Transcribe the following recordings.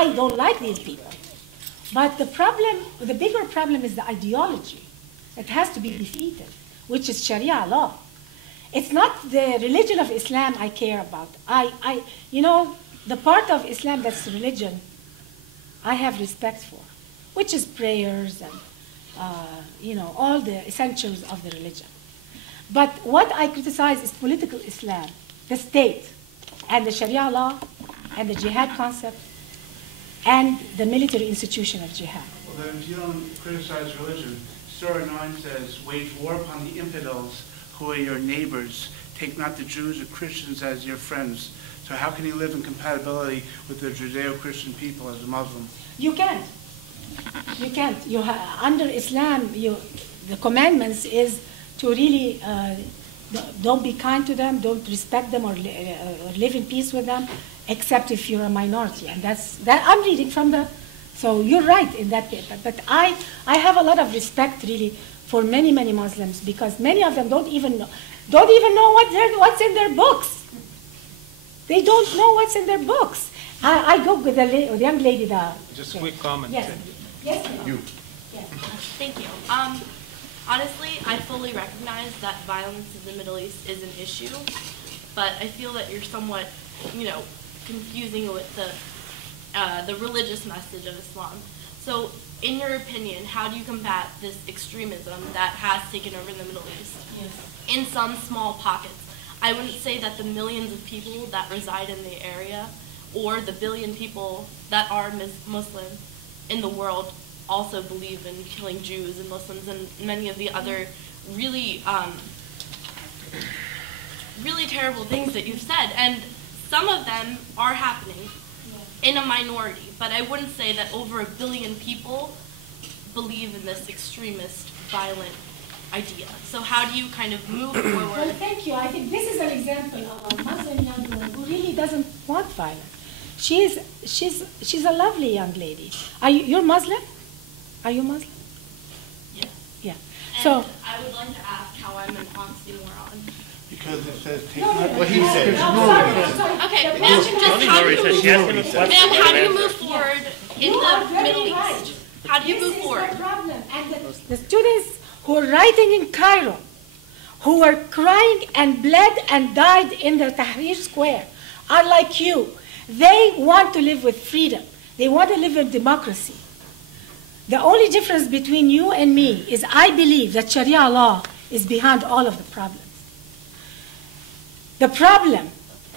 I don't like these people. But the problem, the bigger problem is the ideology that has to be defeated, which is Sharia law. It's not the religion of Islam I care about. You know, the part of Islam that's religion, I have respect for, which is prayers and, you know, all the essentials of the religion. But what I criticize is political Islam, the state, and the Sharia law, and the jihad concept, and the military institution of jihad. Well, then, if you don't criticize religion, Surah 9 says, wage war upon the infidels who are your neighbors. Take not the Jews or Christians as your friends. So how can you live in compatibility with the Judeo-Christian people as a Muslim? You can't. You can't. Under Islam, the commandments is to really don't be kind to them, don't respect them, or live in peace with them, except if you're a minority. And that I'm reading from the. So you're right in that paper. But I have a lot of respect really for many Muslims, because many of them don't even know what's in their books. They don't know what's in their books. I go with the young lady. Just a quick comment. Yes. Yes. You. Yes. Thank you. Honestly, I fully recognize that violence in the Middle East is an issue, but I feel that you're somewhat, you know, confusing with the religious message of Islam. So, in your opinion, how do you combat this extremism that has taken over the Middle East? Yes. In some small pockets. I wouldn't say that the millions of people that reside in the area, or the billion people that are Muslim in the world, also believe in killing Jews and Muslims and many of the other really, really terrible things that you've said. And some of them are happening in a minority, but I wouldn't say that over 1 billion people believe in this extremist, violent idea. So how do you kind of move forward? Well, thank you. I think this is an example of a Muslim young woman who really doesn't want violence. She's a lovely young lady. You're Muslim? Are you Muslim? Yes. Yeah. And so I would like to ask how I'm an oxymoron. Because it says take no, not What he said. Okay, ma'am, just how do you move forward in the Middle East? How do you move forward? This is the problem. And the students who are writing in Cairo, who were crying and bled and died in the Tahrir Square, are like you. They want to live with freedom. They want to live in democracy. The only difference between you and me is I believe that Sharia law is behind all of the problems. The problem,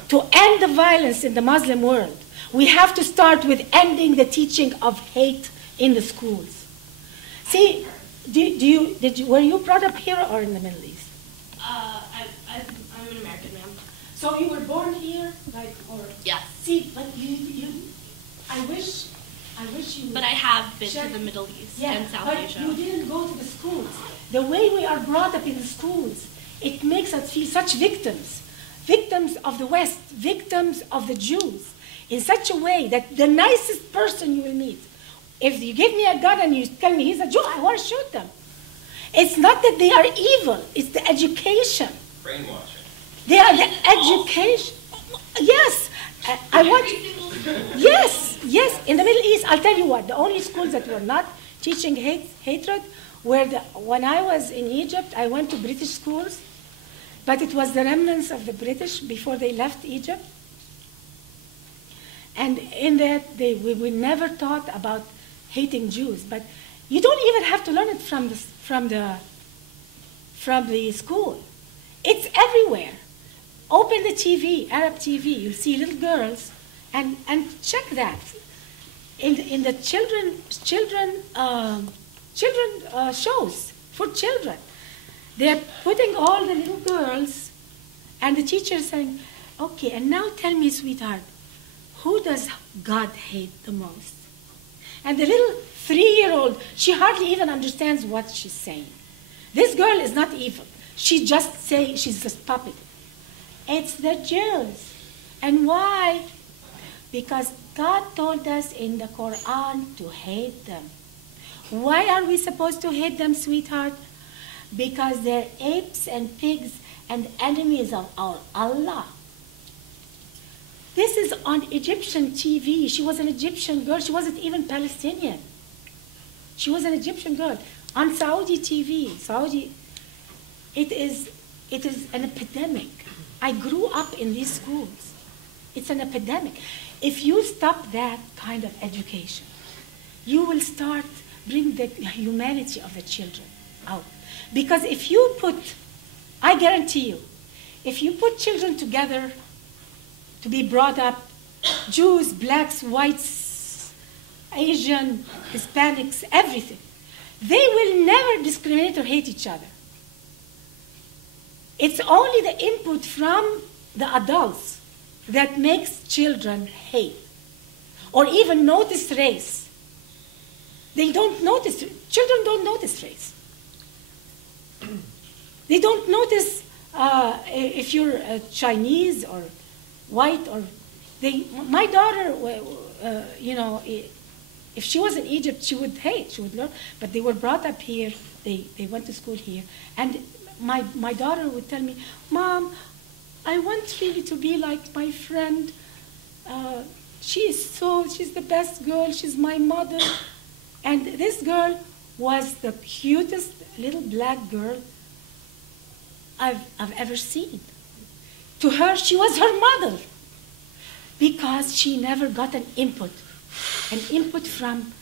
to end the violence in the Muslim world, we have to start with ending the teaching of hate in the schools. See, were you brought up here or in the Middle East? I'm an American, ma'am. So you were born here, or? Yes. See, but I wish you. But I have been to the Middle East and South Asia. But you didn't go to the schools. The way we are brought up in the schools, it makes us feel such victims. Victims of the West, victims of the Jews, in such a way that the nicest person you will meet, if you give me a gun and you tell me he's a Jew, I want to shoot them. It's not that they are evil, it's the education. Brainwashing. They are the education. Yes, I want. Yes, in the Middle East, I'll tell you what, the only schools that were not teaching hatred were when I was in Egypt, I went to British schools, but it was the remnants of the British before they left Egypt. And in that, we never taught about hating Jews, but you don't even have to learn it from the school. It's everywhere. Open the TV, Arab TV, you'll see little girls, and check that. In the children shows for children, they're putting all the little girls, and the teacher is saying, okay, and now tell me, sweetheart, who does God hate the most? And the little 3-year-old, she hardly even understands what she's saying. This girl is not evil. She just say she's just puppet. It's the Jews. And why? Because God told us in the Quran to hate them. Why are we supposed to hate them, sweetheart? Because they're apes and pigs and enemies of our Allah. This is on Egyptian TV. She was an Egyptian girl. She wasn't even Palestinian. She was an Egyptian girl. On Saudi TV, it is an epidemic. I grew up in these schools. It's an epidemic. If you stop that kind of education, you will start bring the humanity of the children out. Because if you put, I guarantee you, if you put children together to be brought up, Jews, blacks, whites, Asian, Hispanics, everything, they will never discriminate or hate each other. It's only the input from the adults that makes children hate or even notice race. They don't notice, children don't notice race. They don't notice if you're Chinese or white or my daughter, if she was in Egypt, she would hate, she would learn, but they were brought up here, they went to school here, and my daughter would tell me, Mom, I want really to be like my friend. She's the best girl, she's my model. And this girl was the cutest little black girl I've ever seen. To her, she was her model because she never got an input from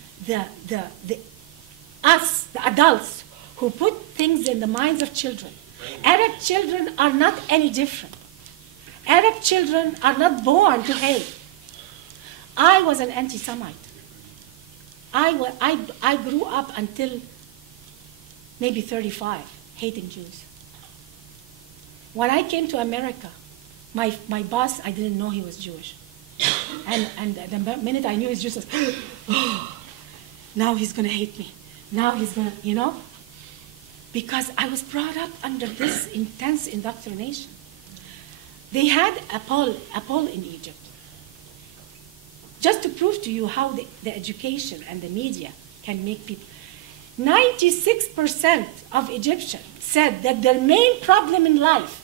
us, the adults, who put things in the minds of children. Arab children are not any different. Arab children are not born to hate. I was an anti-Semite. I grew up until maybe 35, hating Jews. When I came to America, my boss, I didn't know he was Jewish. And the minute I knew he was Jewish, I was, oh, now he's going to hate me. Now he's going to, because I was brought up under this intense indoctrination. They had a poll in Egypt. Just to prove to you how the education and the media can make people. 96% of Egyptians said that their main problem in life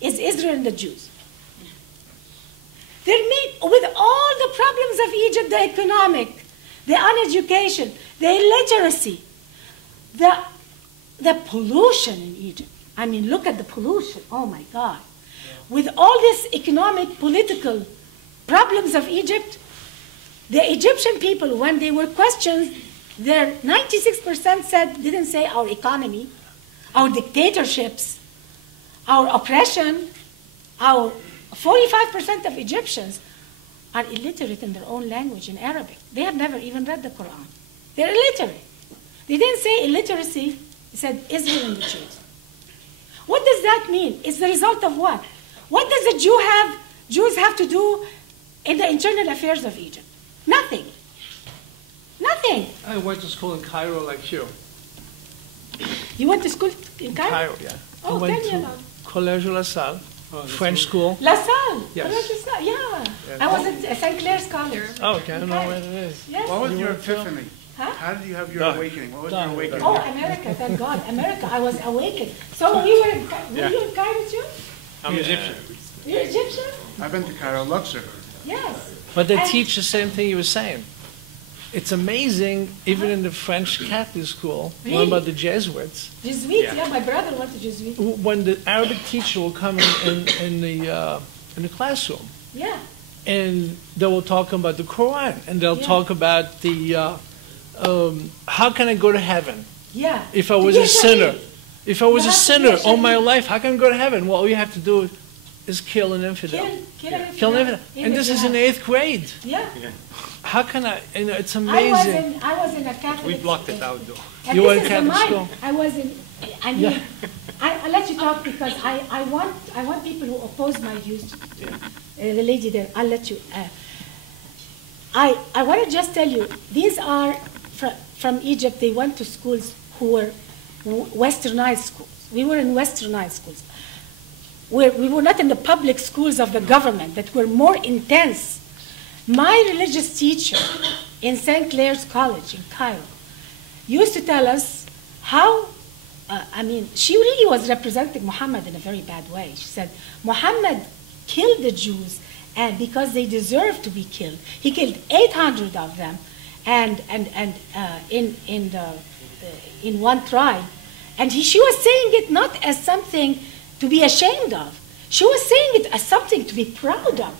is Israel and the Jews. With all the problems of Egypt, the economic, the uneducation, the illiteracy, the pollution in Egypt. I mean, look at the pollution, oh my God. With all this economic, political problems of Egypt, the Egyptian people, when they were questioned, their 96% didn't say our economy, our dictatorships, our oppression, our 45% of Egyptians are illiterate in their own language, in Arabic. They have never even read the Quran. They're illiterate. They didn't say illiteracy, they said Israel and the Jews. What does that mean? It's the result of what? What does Jews have to do in the internal affairs of Egypt? Nothing. Nothing. I went to school in Cairo like you. You went to school in Cairo? Cairo, yeah. Oh, I went to Collège La Salle, French school. La Salle? Yes. Collège La Salle, yeah. I was at St. Clair's College. Oh, okay, I don't know where it is. Yes. What was your epiphany? Huh? How did you have your awakening? What was your awakening? Oh, America, thank God. America, I was awakened. So were you in Cairo too? I'm Egyptian. You're Egyptian? I've been to Cairo, Luxor. Yes. But they teach the same thing you were saying. It's amazing, even in the French Catholic school, Really? learn about the Jesuits. Jesuits, yeah, my brother went to Jesuits. When the Arabic teacher will come in the classroom, Yeah. and they will talk about the Quran, and they'll talk about the how can I go to heaven Yeah. if I was a sinner? If I was You a have to sinner be all my shaheed. life, how can I go to heaven? Well, all you have to do is kill an infidel. Kill an infidel. And this is in 8th grade. Yeah. How can I? It's amazing. I was in a Catholic. We blocked it out though. And You this were in is Catholic mine. school? I was in. I mean, I let you talk because I want people who oppose my views. The lady there, I'll let you. I want to just tell you, these are from Egypt. They went to schools who were westernized schools. We were in westernized schools. We were not in the public schools of the government that were more intense. My religious teacher in St. Clair's College in Cairo used to tell us how, she really was representing Muhammad in a very bad way. She said, Muhammad killed the Jews and because they deserve to be killed. He killed 800 of them, and in one tribe. And she was saying it not as something to be ashamed of. She was saying it as something to be proud of.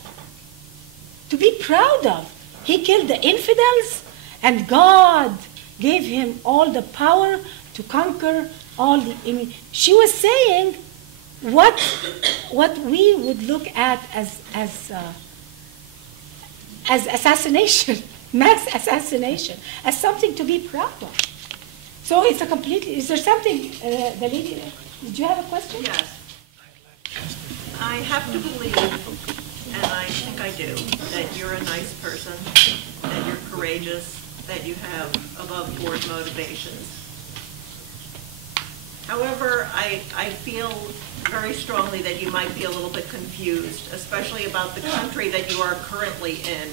To be proud of. He killed the infidels, and God gave him all the power to conquer all the. She was saying what we would look at as assassination, mass assassination, as something to be proud of. So it's a completely. Is there something, the lady? Did you have a question? Yes. I have to believe, and I think I do, that you're a nice person, that you're courageous, that you have above-board motivations. However, I feel very strongly that you might be a little bit confused, especially about the country that you are currently in.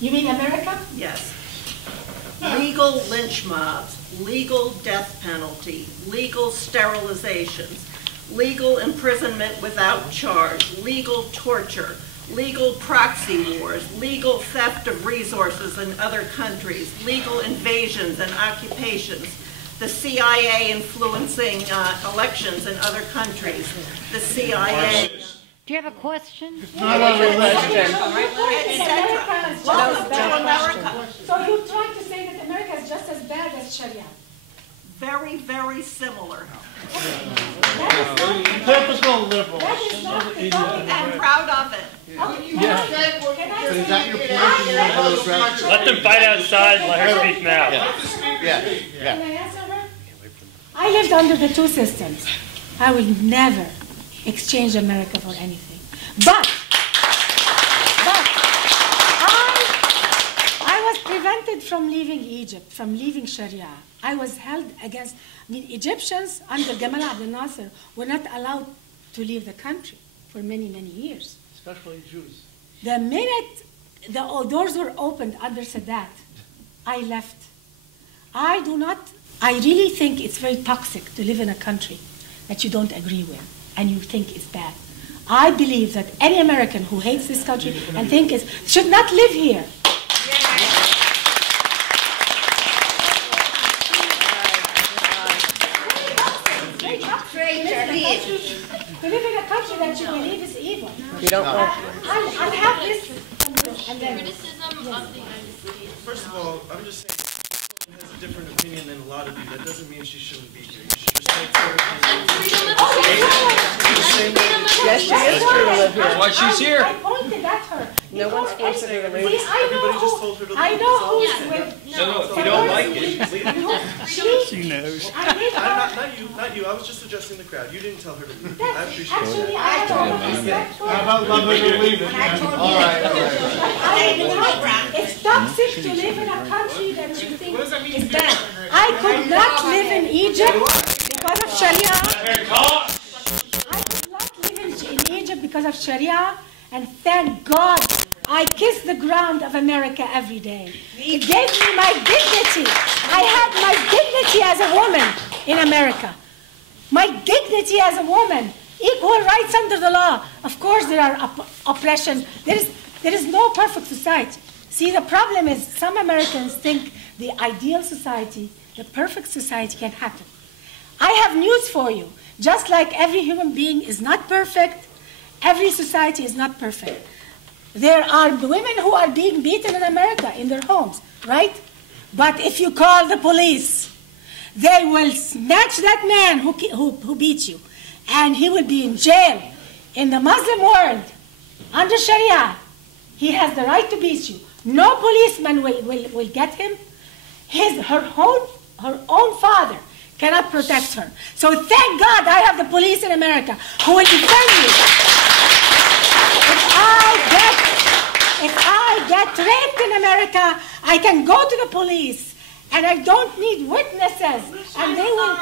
You mean America? Yes. Legal lynch mobs, legal death penalty, legal sterilizations, legal imprisonment without charge, legal torture, legal proxy wars, legal theft of resources in other countries, legal invasions and occupations, the CIA influencing elections in other countries, the CIA... Do you have a question? Welcome to America. So you're trying to say that America is just as bad as Sharia? Very, very similar. Typical liberal. That is not the topic. I'm proud of it. Let them fight outside and let her speak now. Can I answer her? I lived under the two systems. I will never exchange America for anything. But I was prevented from leaving Egypt, from leaving Sharia. I was held against, Egyptians under Gamal Abdel Nasser were not allowed to leave the country for many, many years. Especially Jews. The minute the doors were opened under Sadat, I left. I really think it's very toxic to live in a country that you don't agree with and you think is bad. I believe that any American who hates this country and should not live here. To live in a country that you believe is evil. You don't want. I'll have this and then. Criticism of the United States. First of all, I'm just saying she has a different opinion than a lot of you. That doesn't mean she shouldn't be here. You should respect her opinion. Yes, she is free to live here. That's why she's here. I pointed at her. No one's forcing her to leave. See, Everybody just told her to leave. I know who's Yeah. with. No, if you don't like it, She knows. Not you. I was just addressing the crowd. You didn't tell her to leave. I appreciate Actually, that. I have a lot of respect for her. How about loving her leaving? All right. It's toxic to live in a country that you think is bad. I could not live in Egypt because of Sharia. I could not live in Egypt because of Sharia, and thank God I kiss the ground of America every day. It gave me my dignity. I had my dignity as a woman in America. My dignity as a woman. Equal rights under the law. Of course there are oppression. There is no perfect society. See, the problem is some Americans think the ideal society, the perfect society can happen. I have news for you. Just like every human being is not perfect, every society is not perfect. There are women who are being beaten in America in their homes, right? But if you call the police, they will snatch that man who beat you, and he will be in jail. In the Muslim world, under Sharia, he has the right to beat you. No policeman will get him. Her own father cannot protect her. So thank God I have the police in America who will defend me. If I get raped in America, I can go to the police, and I don't need witnesses, and they will.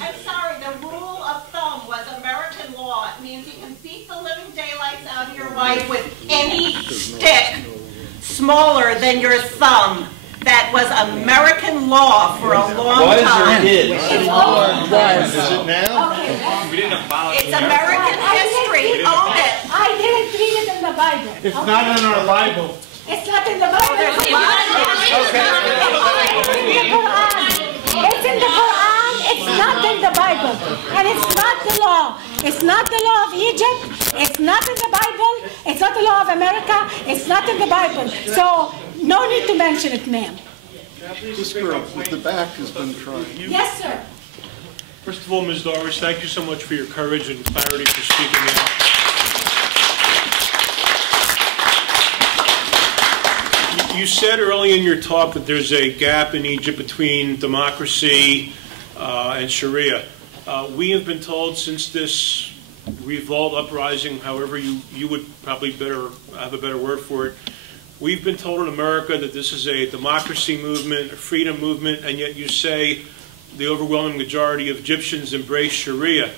I'm sorry, the rule of thumb was American law. It means you can beat the living daylights out of your wife with any stick smaller than your thumb. That was American law for a long time. Is it now? It's American history. Mary, own it. I didn't read it in the Bible. It's not in our Bible. It's not in the Bible. It's in the Quran. It's in the Quran. It's not in the Bible. And it's not the law. It's not the law of Egypt. It's not in the Bible. It's not the law of America. It's not in the Bible. So no need to mention it, ma'am. This girl with the back has been trying. Yes, sir. First of all, Ms. Darwish, thank you so much for your courage and clarity for speaking out. You said early in your talk that there's a gap in Egypt between democracy and Sharia. We have been told since this revolt, uprising, however you would probably have a better word for it, we've been told in America that this is a democracy movement, a freedom movement, and yet you say the overwhelming majority of Egyptians embrace Sharia.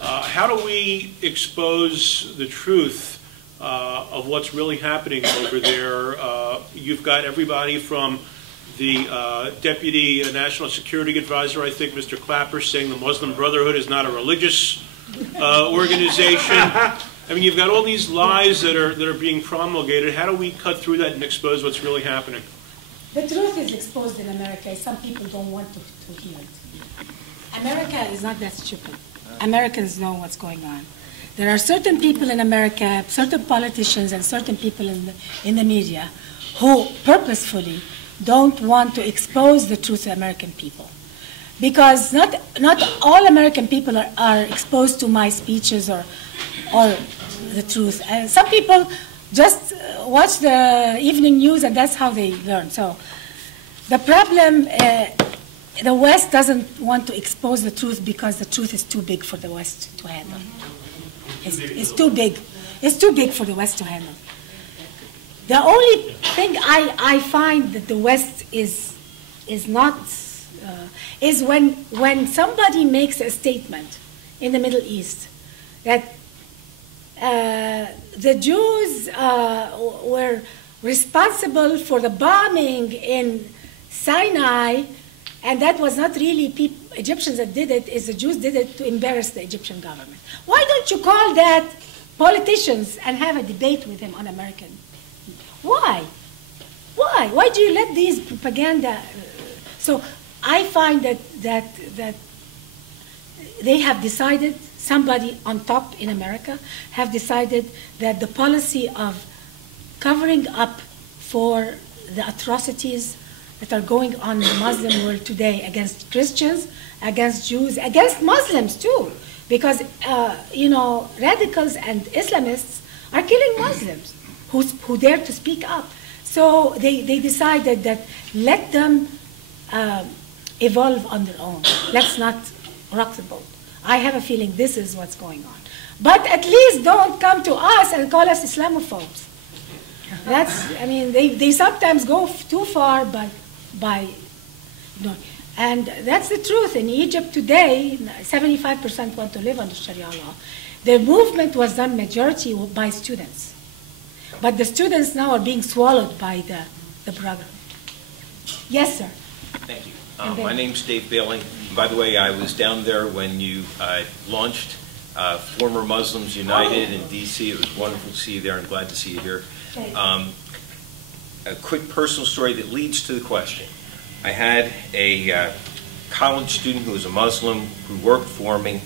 How do we expose the truth of what's really happening over there? You've got everybody from the Deputy National Security Advisor, I think, Mr. Clapper, saying the Muslim Brotherhood is not a religious organization. I mean, you've got all these lies that are being promulgated. How do we cut through that and expose what's really happening? The truth is exposed in America. Some people don't want to hear it. America is not that stupid. Americans know what's going on. There are certain people in America, certain politicians and certain people in the media who purposefully don't want to expose the truth to American people. Because not all American people are exposed to my speeches or the truth. And some people just watch the evening news and that's how they learn. So the problem, the West doesn't want to expose the truth because the truth is too big for the West to handle. It's too big. It's too big for the West to handle. The only thing I find that the West is not, is when somebody makes a statement in the Middle East that the Jews were responsible for the bombing in Sinai, and that was not really Egyptians that did it, is the Jews did it to embarrass the Egyptian government. Why don't you call that politicians and have a debate with them on American? Why? Why? Why do you let these propaganda? So I find that they have decided, somebody on top in America have decided that the policy of covering up for the atrocities that are going on in the Muslim world today against Christians, against Jews, against Muslims too, because radicals and Islamists are killing Muslims who dare to speak up. So they decided that let them evolve on their own. Let's not rock the boat. I have a feeling this is what's going on. But at least don't come to us and call us Islamophobes. They sometimes go too far, but and that's the truth. In Egypt today, 75% want to live under Sharia law. The movement was done majority by students. But the students now are being swallowed by the brotherhood. Yes, sir. Thank you. My name's Dave Bailey. By the way, I was down there when you launched Former Muslims United in D.C. It was wonderful to see you there and glad to see you here. A quick personal story that leads to the question. I had a college student who was a Muslim who worked for me,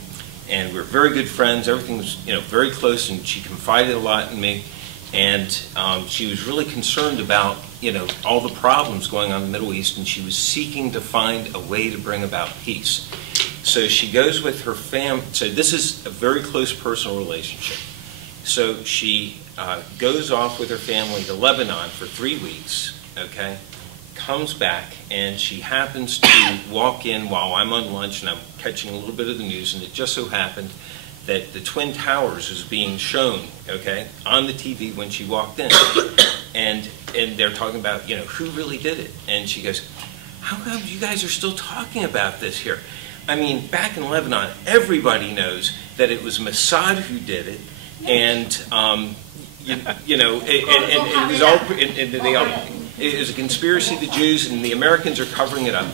and we were very good friends. Everything was very close, and she confided a lot in me. And she was really concerned about all the problems going on in the Middle East, and she was seeking to find a way to bring about peace. So she goes with her family. So this is a very close personal relationship. So she goes off with her family to Lebanon for 3 weeks, okay? Comes back, and she happens to walk in while I'm on lunch, and I'm catching a little bit of the news, and it just so happened that the Twin Towers is being shown, okay, on the TV when she walked in. And they're talking about, who really did it? And she goes, how come you guys are still talking about this here? I mean, back in Lebanon, everybody knows that it was Mossad who did it, and it was a conspiracy of the Jews, and the Americans are covering it up.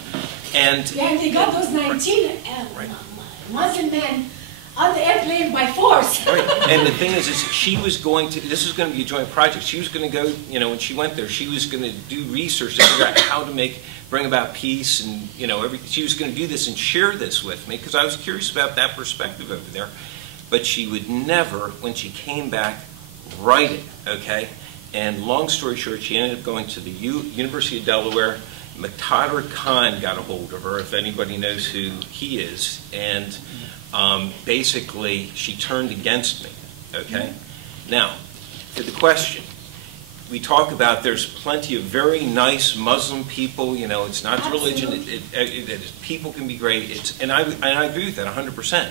And they got those 19 Muslim men on the airplane by force. Right. And the thing is she was going to, this was going to be a joint project. She was going to go, you know, when she went there, she was going to do research to figure out how to bring about peace and, you know, everything. She was going to do this and share this with me because I was curious about that perspective over there. But she would never, when she came back, write it, okay? And long story short, she ended up going to the University of Delaware. Muqtada Khan got a hold of her, if anybody knows who he is, and basically she turned against me, okay? Now, to the question, we talk about there's plenty of very nice Muslim people, you know, it's not religion, people can be great, and I agree with that 100%.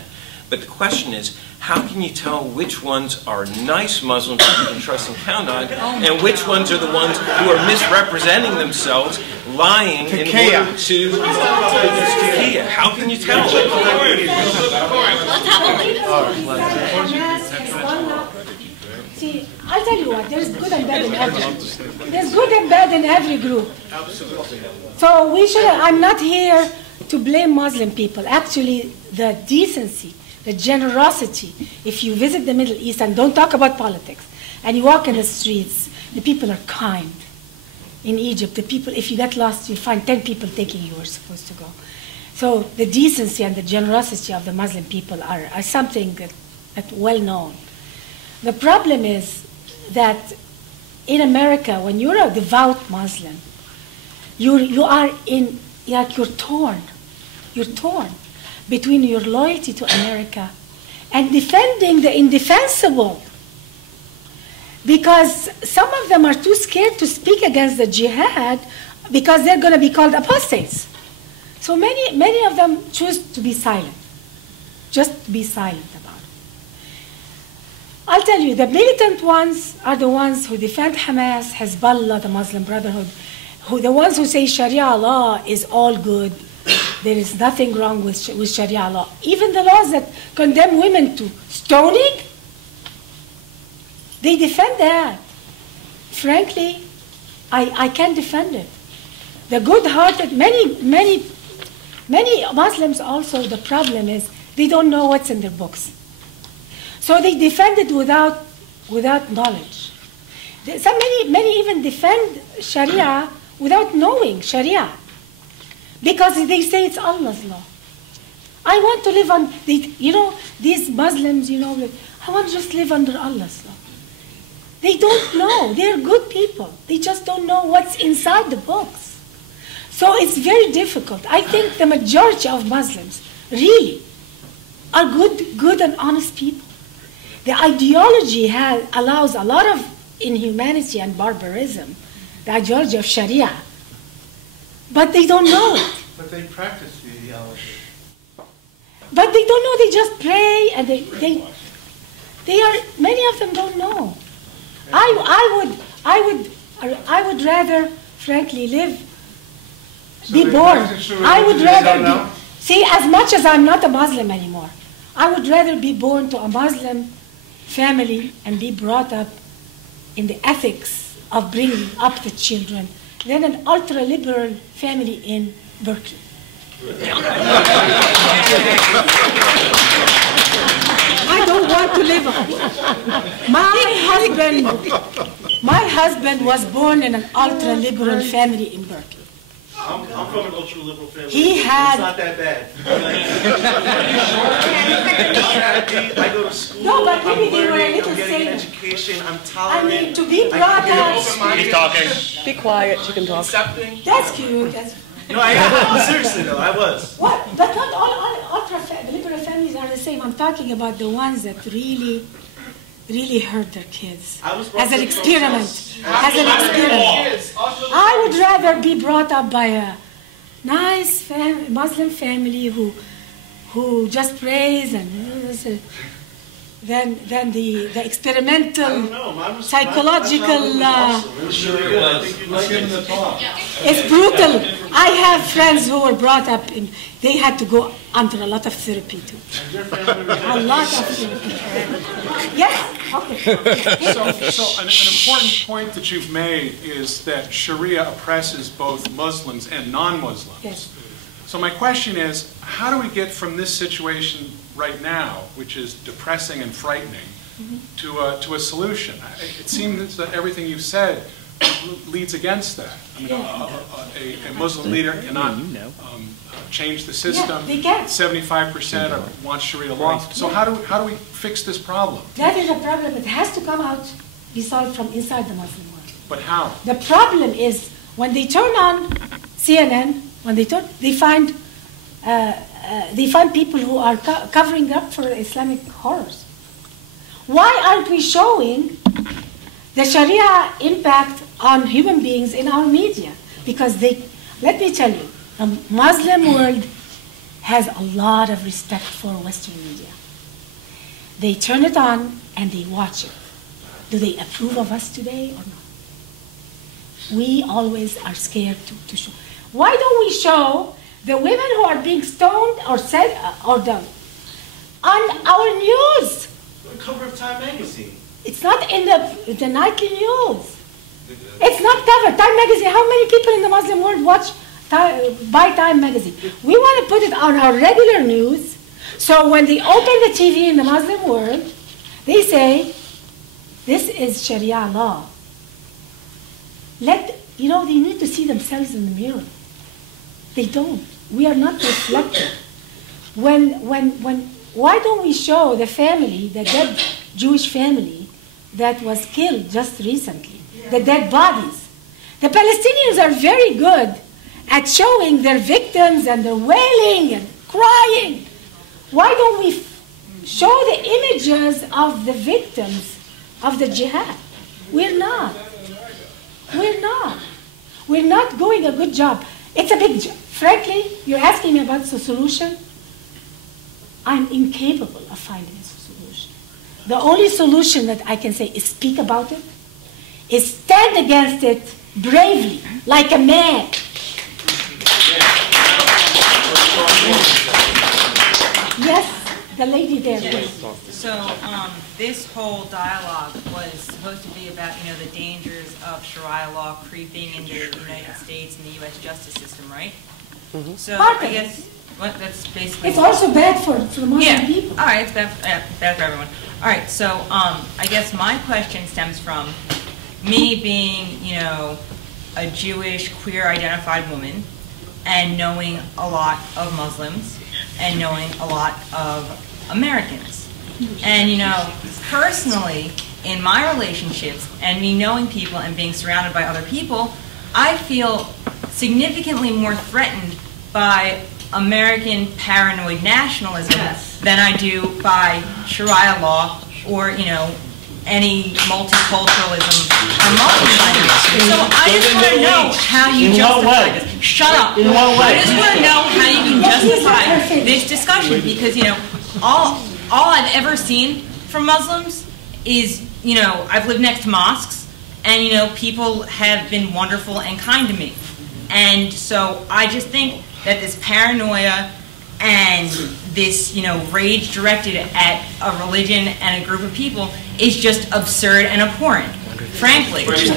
But the question is, how can you tell which ones are nice Muslims that you can trust and count on, and which ones are the ones who are misrepresenting themselves, lying in order to Takia? How can you tell? See, I'll tell you what, there's good and bad in every. There's good and bad in every group. So we should. I'm not here to blame Muslim people. Actually, the decency, the generosity. If you visit the Middle East and don't talk about politics, and you walk in the streets, the people are kind. In Egypt, the people, if you get lost, you find 10 people taking you where you're supposed to go. So the decency and the generosity of the Muslim people are something that's well known. The problem is that in America, when you're a devout Muslim, you are in, like you're torn. You're torn between your loyalty to America and defending the indefensible. Because some of them are too scared to speak against the jihad because they're going to be called apostates. So many of them choose to be silent. Just be silent about it. I'll tell you, the militant ones are the ones who defend Hamas, Hezbollah, the Muslim Brotherhood, the ones who say Sharia law is all good. There is nothing wrong with Sharia law. Even the laws that condemn women to stoning, they defend that. Frankly, I can't defend it. The good-hearted, many Muslims also, the problem is they don't know what's in their books. So they defend it without knowledge. Many even defend Sharia without knowing Sharia, because they say it's Allah's law. I want to live on, these Muslims, I want to just live under Allah's law. They don't know. They're good people. They just don't know what's inside the books. So it's very difficult. I think the majority of Muslims really are good and honest people. The ideology allows a lot of inhumanity and barbarism, the ideology of Sharia, but they don't know it. But they practice the ideology. But they don't know. They just pray, and many of them don't know. I would rather, frankly, be born. I would rather see, as much as I'm not a Muslim anymore, I would rather be born to a Muslim family and be brought up in the ethics of bringing up the children than an ultra-liberal family in Berkeley. I don't want to live on. My husband was born in an ultra-liberal family in Berkeley. I'm from an ultra-liberal family. He had... It's not that bad. I go to school, no, but I'm learning, I'm getting an education, I'm tolerant. I mean, to be brought up... He's talking. Be quiet, you can talk. Accepting. That's cute. No, I seriously though, I was. What? But not all ultra-liberal families are the same. I'm talking about the ones that really hurt their kids. As an experiment. I would rather be brought up by a nice Muslim family who just prays and than the experimental psychological. It's brutal. I have friends who were brought up they had to go under a lot of therapy too. A lot of therapy. Yes. Okay. So an important point that you've made is that Sharia oppresses both Muslims and non-Muslims. Yes. So my question is, how do we get from this situation right now, which is depressing and frightening, to a solution? It seems that everything you've said leads against that. I mean, a Muslim leader cannot change the system. Yeah, they can. 75% want Sharia law. So how do we fix this problem? That is a problem that has to come out, be solved from inside the Muslim world. But how? The problem is when they turn on CNN, when they find people who are covering up for Islamic horrors. Why aren't we showing the Sharia impact on human beings in our media? Because let me tell you, the Muslim world has a lot of respect for Western media. They turn it on and they watch it. Do they approve of us today or not? We always are scared to show. Why don't we show the women who are being stoned or said or done on our news? The cover of Time magazine. It's not in the nightly news. It's not covered. Time magazine. How many people in the Muslim world buy Time magazine? We want to put it on our regular news, so when they open the TV in the Muslim world, they say, "This is Sharia law." They need to see themselves in the mirror. They don't. We are not reflected. Why don't we show the family, the dead Jewish family that was killed just recently, the dead bodies? The Palestinians are very good at showing their victims and their wailing and crying. Why don't we show the images of the victims of the jihad? We're not. We're not. We're not doing a good job. It's a big job. Frankly, you're asking me about the solution. I'm incapable of finding a solution. The only solution that I can say is speak about it, is stand against it bravely, like a man. Yes, the lady there. Yes. So this whole dialogue was supposed to be about, the dangers of Sharia law creeping into the United States and the U.S. justice system, right? Mm-hmm. So I guess that's basically. It's also bad for Muslim people. All right, it's bad for everyone. All right, so I guess my question stems from me being, a Jewish queer-identified woman, and knowing a lot of Muslims, and knowing a lot of Americans. And, personally, in my relationships, and me knowing people and being surrounded by other people, I feel significantly more threatened by American paranoid nationalism than I do by Sharia law or, any multiculturalism or multiculturalism. So I just want to know how you justify this. Shut up. I just want to know how you can justify this discussion because, all I've ever seen from Muslims is, I've lived next to mosques and, people have been wonderful and kind to me. And so I just think that this paranoia and this, rage directed at a religion and a group of people is just absurd and abhorrent, frankly. Did you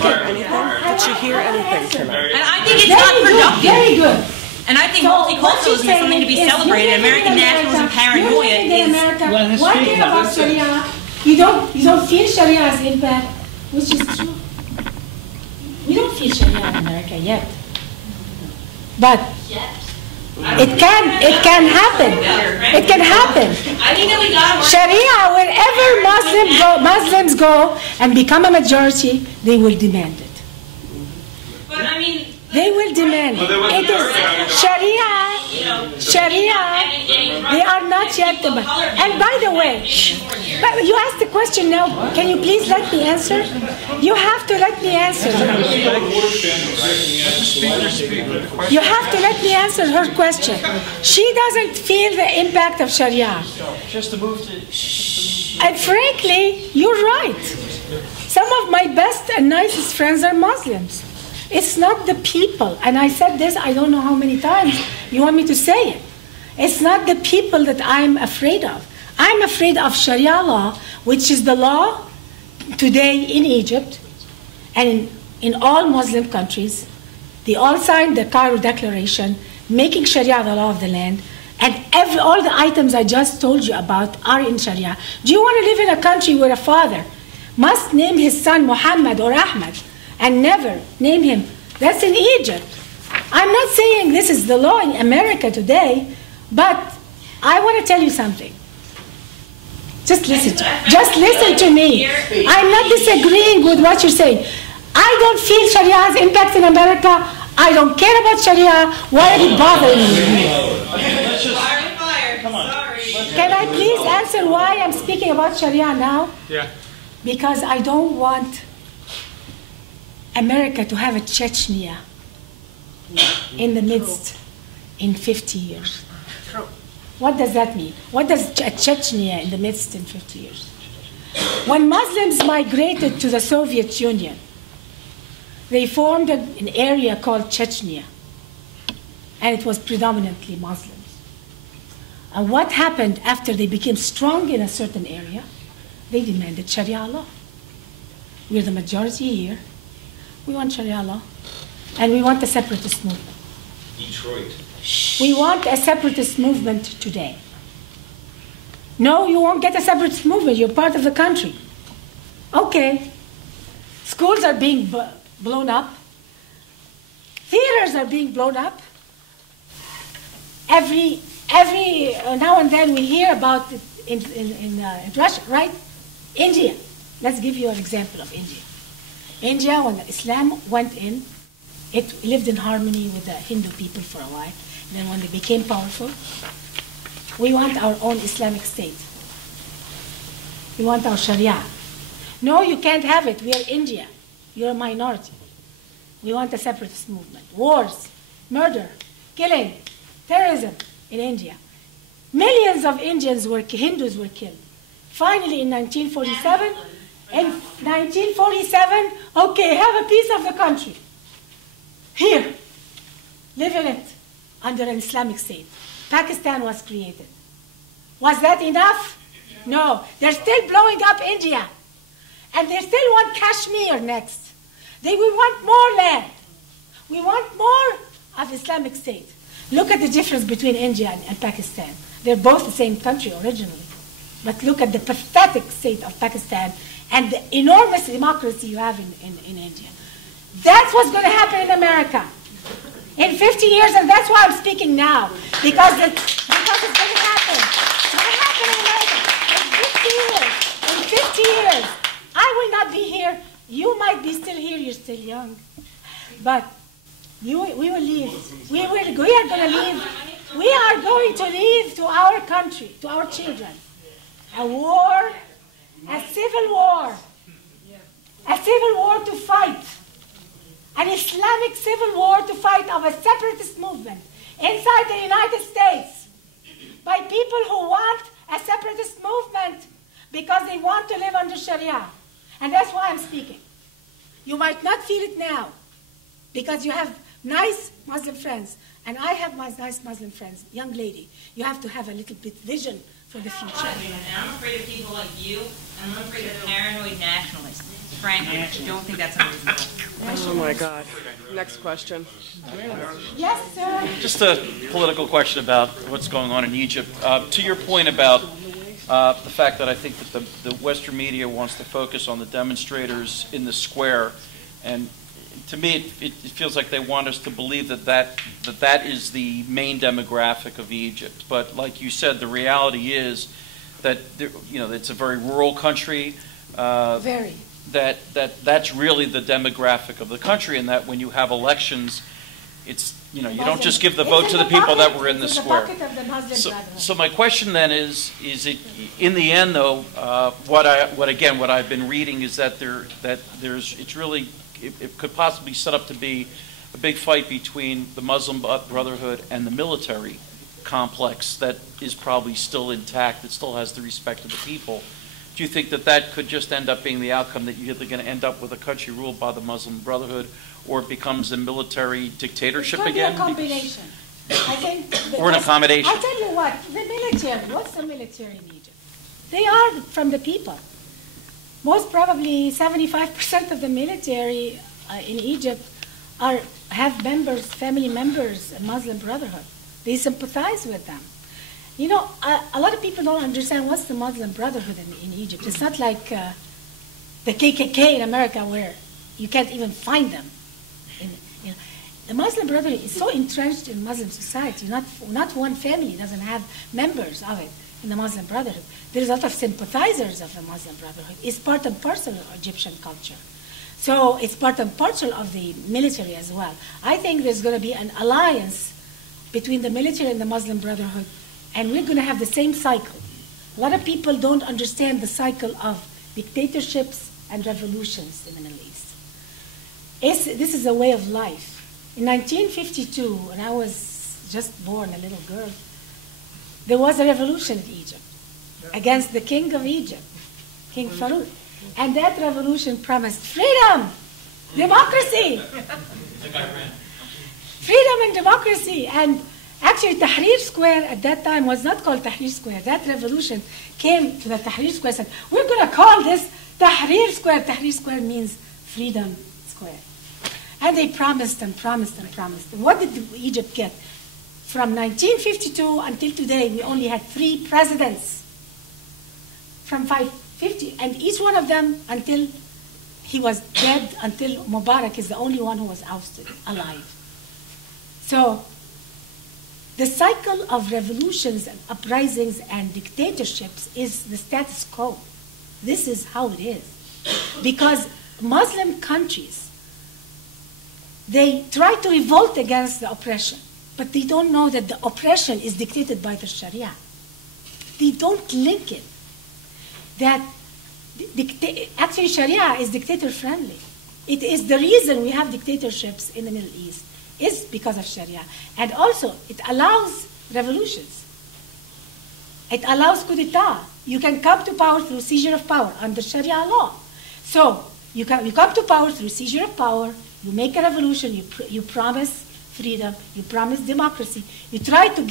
hear anything tonight? And I think it's not productive. Very good. And I think multiculturalism is something to be celebrated. American nationalism paranoia is. One thing about Sharia, you don't feel Sharia's impact, which is true. We don't feel Sharia in America yet. But it can happen. It can happen. Sharia, wherever Muslims go and become a majority, they will demand it. But I mean, they will demand it. It is Sharia. They are not yet the. And by the way, you asked the question now. Can you please let me answer? You have to let me answer. You have to let me answer her question. She doesn't feel the impact of Sharia. And frankly, you're right. Some of my best and nicest friends are Muslims. It's not the people. And I said this, I don't know how many times you want me to say it. It's not the people that I'm afraid of. I'm afraid of Sharia law, which is the law today in Egypt and in all Muslim countries. They all signed the Cairo Declaration making Sharia the law of the land, and all the items I just told you about are in Sharia. Do you want to live in a country where a father must name his son Muhammad or Ahmad and never name him? That's in Egypt. I'm not saying this is the law in America today, but I want to tell you something. Just listen to me. I'm not disagreeing with what you're saying. I don't feel Sharia's impact in America. I don't care about Sharia. Why are you bothering me? Come on. Can I please answer why I'm speaking about Sharia now? Yeah. Because I don't want America to have a Chechnya in the midst in 50 years. What does that mean? What does a Chechnya in the midst in 50 years? When Muslims migrated to the Soviet Union, they formed an area called Chechnya, and it was predominantly Muslims. And what happened after they became strong in a certain area? They demanded Sharia law. We're the majority here. We want Sharia law, and we want a separatist movement. Detroit. We want a separatist movement today. No, you won't get a separatist movement. You're part of the country. Okay. Schools are being blown up. Theaters are being blown up. Every now and then we hear about it in Russia, right? India. Let's give you an example of India. India, when Islam went in, it lived in harmony with the Hindu people for a while. And then when they became powerful, we want our own Islamic state. We want our Sharia. No, you can't have it. We are India. You're a minority. We want a separatist movement. Wars, murder, killing, terrorism in India. Millions of Hindus were killed. Finally, in 1947, okay, have a piece of the country. Here, live in it under an Islamic state. Pakistan was created. Was that enough? No. They're still blowing up India. And they still want Kashmir next. They will want more land. We want more of Islamic state. Look at the difference between India and Pakistan. They're both the same country originally. But look at the pathetic state of Pakistan and the enormous democracy you have in India. That's what's going to happen in America in 50 years, and that's why I'm speaking now, because it's going to happen. It's going to happen in America in 50 years. I will not be here. You might be still here. You're still young. But we will leave. We are going to leave. We are going to leave to our country, to our children, a war, a civil war to fight, an Islamic civil war to fight of a separatist movement inside the United States by people who want a separatist movement because they want to live under Sharia. And that's why I'm speaking. You might not feel it now because you have nice Muslim friends, and I have my nice Muslim friends. Young lady, you have to have a little bit vision for the future. And I'm afraid of people like you, and I'm afraid of paranoid nationalists. Frankly, I don't think that's unreasonable. Oh my God. Next question. Yes, sir. Just a political question about what's going on in Egypt. To your point about the fact that I think that the Western media wants to focus on the demonstrators in the square, and to me it feels like they want us to believe that is the main demographic of Egypt. But like you said, the reality is that it's a very rural country. Very. That's really the demographic of the country, and that when you have elections, it's you don't just give the vote to the people that were in the square. So my question then is it in the end though what I've been reading is that it could possibly set up to be a big fight between the Muslim Brotherhood and the military complex that is probably still intact, that still has the respect of the people. Do you think that could just end up being the outcome, that you're either going to end up with a country ruled by the Muslim Brotherhood or it becomes a military dictatorship again? It could be a combination. I think. Or an accommodation. I'll tell you what, the military, what's the military in Egypt? They are from the people. Most probably 75% of the military in Egypt have members, family members, in Muslim Brotherhood. They sympathize with them. You know, a lot of people don't understand what's the Muslim Brotherhood in Egypt. It's not like the KKK in America where you can't even find them. The Muslim Brotherhood is so entrenched in Muslim society. Not one family doesn't have members of it in the Muslim Brotherhood. There's a lot of sympathizers of the Muslim Brotherhood. It's part and parcel of Egyptian culture. So it's part and parcel of the military as well. I think there's going to be an alliance between the military and the Muslim Brotherhood, and we're going to have the same cycle. A lot of people don't understand the cycle of dictatorships and revolutions in the Middle East. This is a way of life. In 1952, when I was just born, a little girl, there was a revolution in Egypt against the king of Egypt, King Farouk. And that revolution promised freedom, democracy. Freedom and democracy. And actually, Tahrir Square at that time was not called Tahrir Square. That revolution came to the Tahrir Square and said, we're going to call this Tahrir Square. Tahrir Square means Freedom Square. And they promised and promised and promised. And what did Egypt get? From 1952 until today, we only had 3 presidents. From 550, and each one of them until he was dead, until Mubarak is the only one who was ousted, alive. So, the cycle of revolutions and uprisings and dictatorships is the status quo. This is how it is. Because Muslim countries, they try to revolt against the oppression, but they don't know that the oppression is dictated by the Sharia. They don't link it. That actually Sharia is dictator-friendly. It is the reason we have dictatorships in the Middle East is because of Sharia. And also, it allows revolutions. It allows coup d'etat. You can come to power through seizure of power under Sharia law. So, you come to power through seizure of power, you make a revolution, you promise freedom, you promise democracy, you try to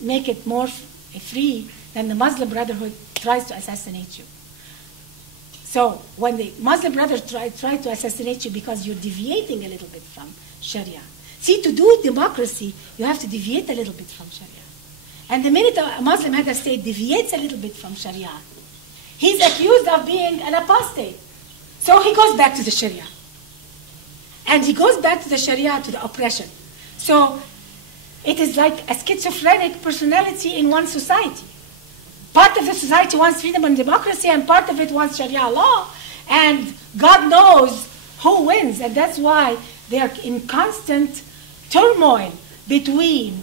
make it more free, then the Muslim Brotherhood tries to assassinate you. So when the Muslim Brotherhood try to assassinate you because you're deviating a little bit from Sharia. See, to do democracy, you have to deviate a little bit from Sharia. And the minute a Muslim head of state deviates a little bit from Sharia, he's accused of being an apostate. So he goes back to the Sharia. And he goes back to the Sharia, to the oppression. So it is like a schizophrenic personality in one society. Part of the society wants freedom and democracy, and part of it wants Sharia law. And God knows who wins. And that's why they are in constant turmoil between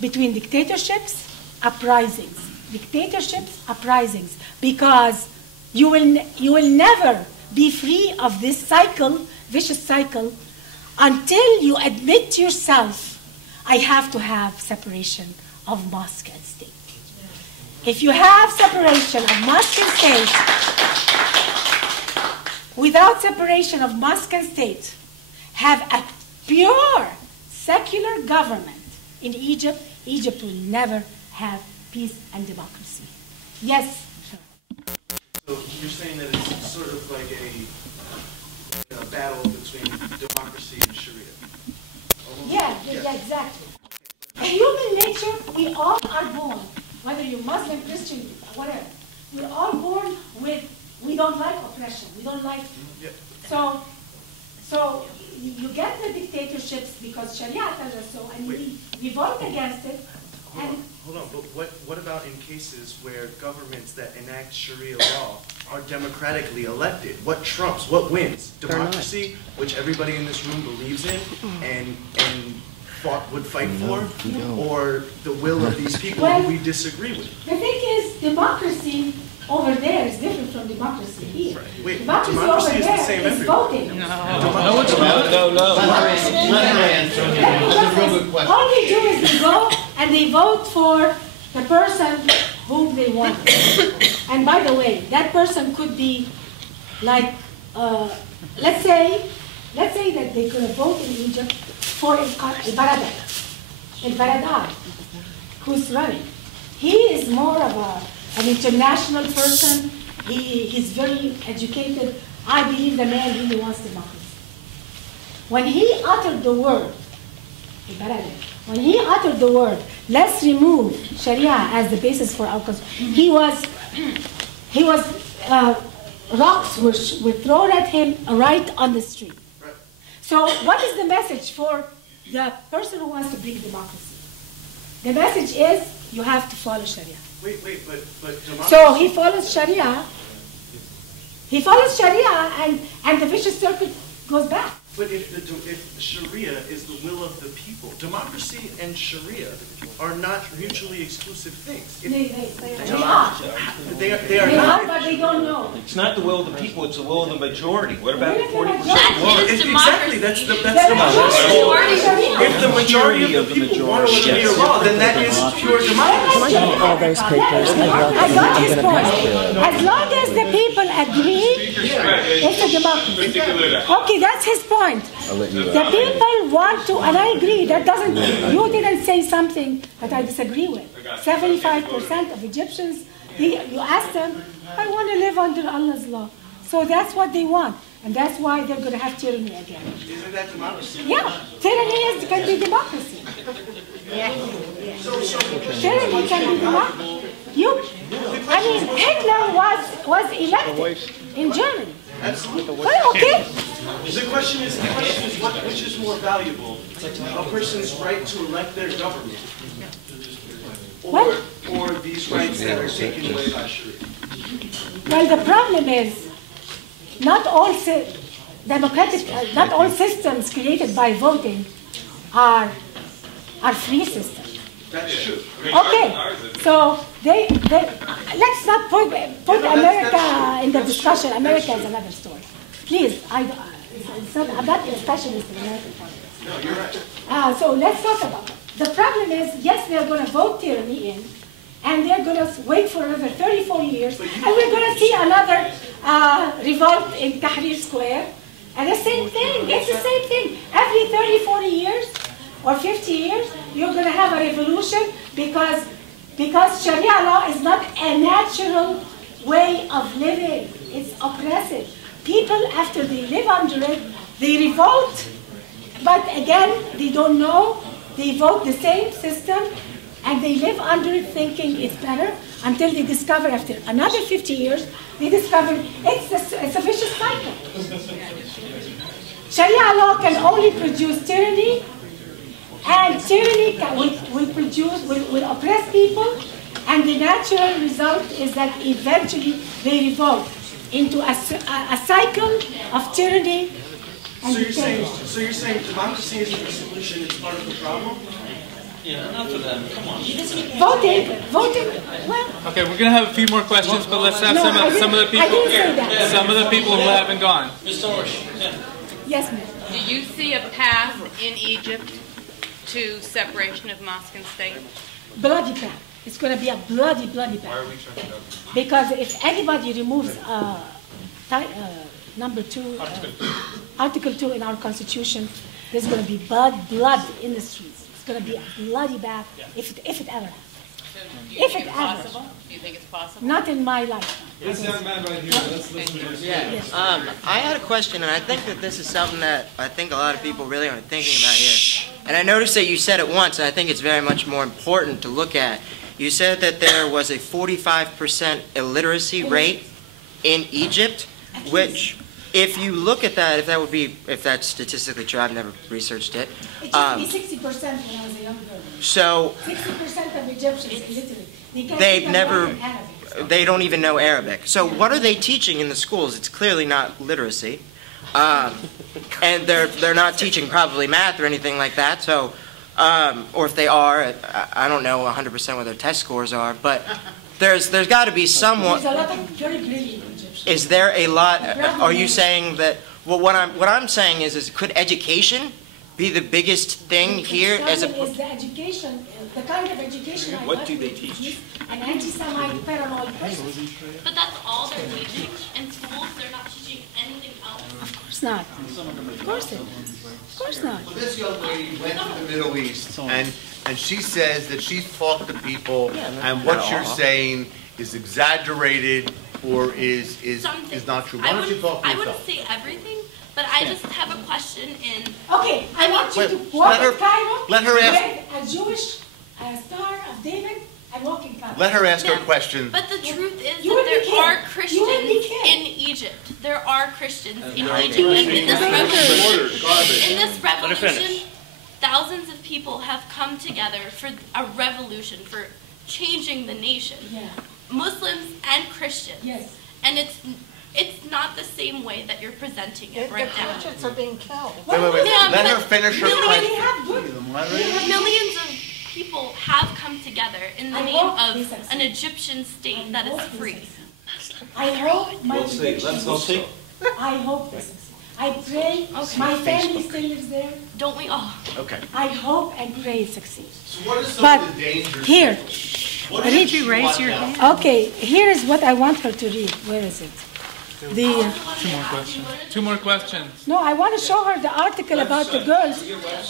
dictatorships, uprisings. Dictatorships, uprisings. Because you will never be free of this cycle, vicious cycle, until you admit to yourself, I have to have separation of mosque and state. If you have separation of mosque and state, without separation of mosque and state, have a pure secular government in Egypt, Egypt will never have peace and democracy. Yes? Sure. So you're saying that it's sort of like a battle between democracy and Sharia? Yeah, exactly. In human nature, we all are born, whether you're Muslim, Christian, whatever, we're all born with, we don't like oppression, we don't like, so you get the dictatorships because Sharia tells us so, and we vote against it. Hold on, but what about in cases where governments that enact Sharia law are democratically elected? What trumps? What wins? Democracy, which everybody in this room believes in and would fight for, or the will of these people who we disagree with? The thing is, democracy over there is different from democracy here. Wait, democracy over is there the same is voting. No, it's not. All they do is they go and they vote for the person whom they want. And by the way, that person could be like, let's say that they could vote in Egypt for El-Baradei, who's running. He is more of an international person. He's very educated. I believe the man really wants democracy. when he uttered the word, let's remove Sharia as the basis for our constitution, rocks were thrown at him right on the street. So what is the message for the person who wants to bring democracy? The message is you have to follow Sharia. Wait, but democracy... So he follows Sharia. He follows Sharia, and the vicious circle goes back. But if Sharia is the will of the people, democracy and Sharia are not mutually exclusive things. They are. They are not. But they don't know. It's not the will of the people, it's the will of the majority. What about the 40%? Exactly, that's democracy. If the majority of the people want to eliminate a law, then that is pure democracy. All those papers. As long as the people agree, it's a democracy. Okay, that's his point. The people want to, and I agree, that doesn't, you didn't say something that I disagree with. 75% of Egyptians, you ask them, I want to live under Allah's law. So that's what they want. And that's why they're going to have tyranny again. Isn't that democracy? Yeah, tyranny can be democracy. Tyranny can be democracy. Hitler was elected in Germany. Absolutely. Well, okay. The question is which is more valuable? A person's right to elect their government, or these rights that are taken away by Sharia? Well, the problem is not all systems created by voting are free systems. That's true. Okay, so let's not put America in the discussion. America is another story. Please, I'm not a specialist in American politics. No, you're right. So let's talk about it. The problem is, yes, they're going to vote tyranny in, and they're going to wait for another 34 years, and we're going to see another revolt in Tahrir Square, and the same thing. It's the same thing. Every 30, 40 years, or 50 years, you're going to have a revolution because Sharia law is not a natural way of living. It's oppressive. People, after they live under it, they revolt, but again, they don't know. They vote the same system, and they live under it thinking it's better until they discover, after another 50 years, they discover it's a vicious cycle. Sharia law can only produce tyranny, and tyranny will oppress people, and the natural result is that eventually they revolt into a cycle of tyranny and decay. So you're saying democracy isn't the solution, it's part of the problem? Yeah, enough of them. Come on. Voting, well... Okay, we're going to have a few more questions, but let's have some of the people who haven't gone. Ms. Darwish. Yes, ma'am. Do you see a path in Egypt to separation of mosque and state? Bloody path. It's going to be a bloody path. Why are we trying to... Because if anybody removes number 2, Article 2 in our Constitution, there's going to be blood in the streets. It's going to be a bloody bath if it ever happens. So do you think it's possible? Do you think it's possible? Not in my lifetime. This young man right here. Let's listen to this. Yeah. I had a question, and I think that this is something that I think a lot of people really aren't thinking about here. And I noticed that you said it once, and I think it's very much more important to look at. You said that there was a 45% illiteracy rate in Egypt, which, if you look at that, if that's statistically true, I've never researched it. It used to be 60% when I was a young girl. So 60% of Egyptians illiterate. They don't even know Arabic. So what are they teaching in the schools? It's clearly not literacy, and they're not teaching probably math or anything like that. So, or if they are, I don't know 100% what their test scores are, but there's got to be somewhat. There's a lot of very brilliant Egyptians. Is there a lot? Are you saying that? Well, what I'm saying is could education be the biggest thing here? Is the education, the kind of education I what do they teach? An anti-Semite paranoid person. But that's all they're teaching. In schools, they're not teaching anything else. Of course not. Of course not. Well, this young lady went to the Middle East, and she says that she's talked to people, and what you're saying is exaggerated or is not true. Why don't you talk to I yourself? wouldn't say everything, But I just have a question in... Okay, I want you to Wait, walk let her- in Cairo let her ask- with a Jewish Star of David and walk in Cairo. Let her ask her question. But the truth is You would that be there are killed. Christians You would be killed. in Egypt. There are Christians in right. Egypt. And in this Garbage. revolution, Let her finish. thousands of people have come together for a revolution, for changing the nation. Yeah. Muslims and Christians. Yes. And it's not the same way that you're presenting it right now. Christians are being killed. Wait. Yeah, Let but her finish her millions- question. Millions of people have come together in the I name hope of they succeed. an Egyptian state that is free. I hope my We'll see. prediction We'll is see. true. I hope this is. I pray my family still lives there. Don't we all? Okay. I hope and pray it succeeds. So what are some But of the dangers? here, What did you raise your hand? okay, here is what I want her to read. Where is it? The Two more questions. Two more questions. no, I want to show her the article about the girls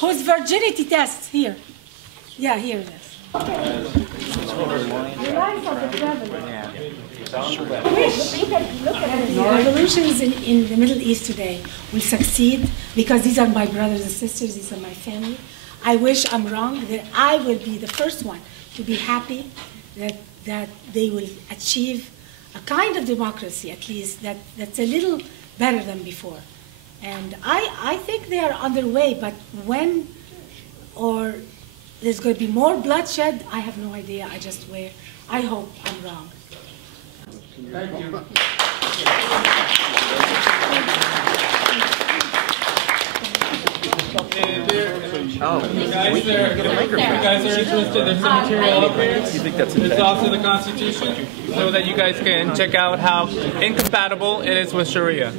whose virginity tests here. Yeah, here it is. The life of the traveler. Look at the revolutions in the Middle East today will succeed because these are my brothers and sisters, these are my family. I wish I'm wrong, that I will be the first one to be happy that they will achieve a kind of democracy, at least, that's a little better than before. And I think they are underway, but when or there's going to be more bloodshed, I have no idea. I hope I'm wrong. Thank you. You guys are interested, there's some material up here. It's also the Constitution, so that you guys can check out how incompatible it is with Sharia.